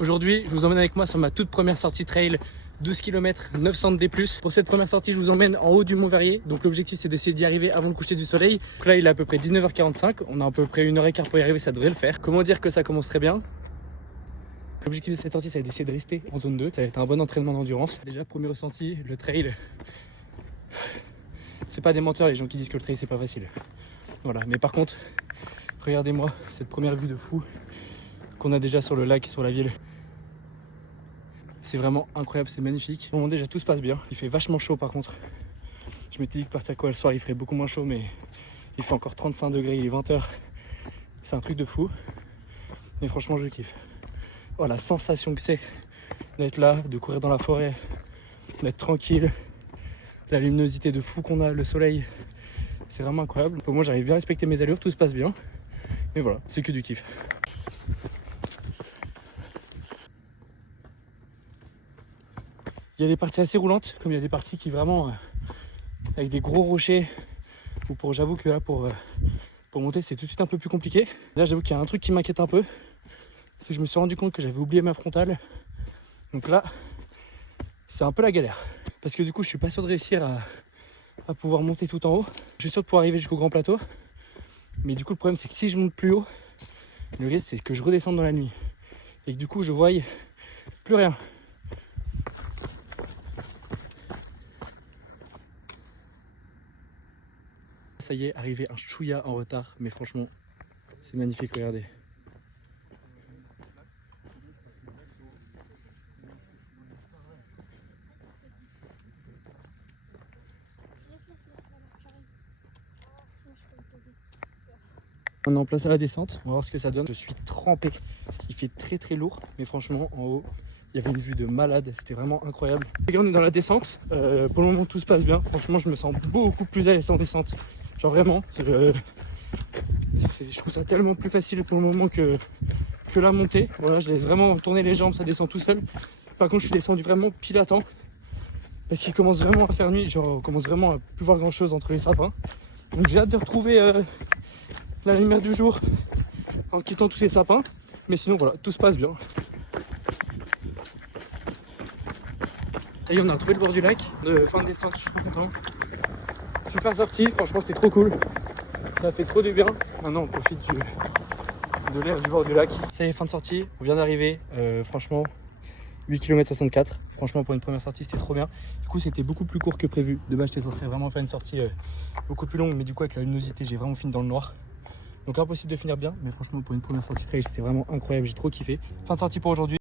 Aujourd'hui, je vous emmène avec moi sur ma toute première sortie trail, 12 km, 900 D+. Pour cette première sortie, je vous emmène en haut du Mont Verrier. Donc l'objectif, c'est d'essayer d'y arriver avant le coucher du soleil. Donc là, il est à peu près 19h45. On a à peu près 1h15 pour y arriver, ça devrait le faire. Comment dire que ça commence très bien? L'objectif de cette sortie, c'est d'essayer de rester en zone 2. Ça va être un bon entraînement d'endurance. Déjà, premier ressenti, le trail. C'est pas des menteurs les gens qui disent que le trail c'est pas facile. Voilà, mais par contre, regardez-moi cette première vue de fou qu'on a déjà sur le lac et sur la ville. C'est vraiment incroyable, c'est magnifique. Bon, déjà tout se passe bien. Il fait vachement chaud par contre. Je m'étais dit que partir quoi le soir il ferait beaucoup moins chaud, mais il fait encore 35 degrés, il est 20h. C'est un truc de fou. Mais franchement je kiffe. Voilà, la sensation que c'est d'être là, de courir dans la forêt, d'être tranquille, la luminosité de fou qu'on a, le soleil, c'est vraiment incroyable. Pour moi j'arrive bien à respecter mes allures, tout se passe bien. Mais voilà, c'est que du kiff. Il y a des parties assez roulantes, comme il y a des parties qui vraiment avec des gros rochers, ou j'avoue que là pour monter c'est tout de suite un peu plus compliqué. Là j'avoue qu'il y a un truc qui m'inquiète un peu, c'est que je me suis rendu compte que j'avais oublié ma frontale. Donc là, c'est un peu la galère. Parce que du coup je suis pas sûr de réussir à pouvoir monter tout en haut. Je suis sûr de pouvoir arriver jusqu'au grand plateau. Mais du coup le problème c'est que si je monte plus haut, le risque c'est que je redescende dans la nuit. Et que du coup je voie plus rien. Ça y est, arrivé un chouïa en retard, mais franchement, c'est magnifique, regardez. On est en place à la descente, on va voir ce que ça donne. Je suis trempé, il fait très lourd, mais franchement, en haut, il y avait une vue de malade, c'était vraiment incroyable. Les gars, on est dans la descente, pour le moment tout se passe bien. Franchement, je me sens beaucoup plus à l'aise en descente. Genre vraiment, je trouve ça tellement plus facile pour le moment que la montée. Voilà, je laisse vraiment tourner les jambes, ça descend tout seul. Par contre, je suis descendu vraiment pile à temps. Parce qu'il commence vraiment à faire nuit, genre on commence vraiment à plus voir grand chose entre les sapins. Donc j'ai hâte de retrouver la lumière du jour en quittant tous ces sapins. Mais sinon voilà, tout se passe bien. Ça y est, on a retrouvé le bord du lac, fin de descente, je suis trop content. Super sortie, franchement c'était trop cool. Ça fait trop du bien. Maintenant on profite de l'air du bord du lac. Ça y est, fin de sortie, on vient d'arriver. Franchement, 8 km 64. Franchement, pour une première sortie, c'était trop bien. Du coup, c'était beaucoup plus court que prévu. De base, j'étais censé vraiment faire une sortie beaucoup plus longue, mais du coup, avec la luminosité, j'ai vraiment fini dans le noir. Donc, impossible de finir bien. Mais franchement, pour une première sortie trail, c'était vraiment incroyable. J'ai trop kiffé. Fin de sortie pour aujourd'hui.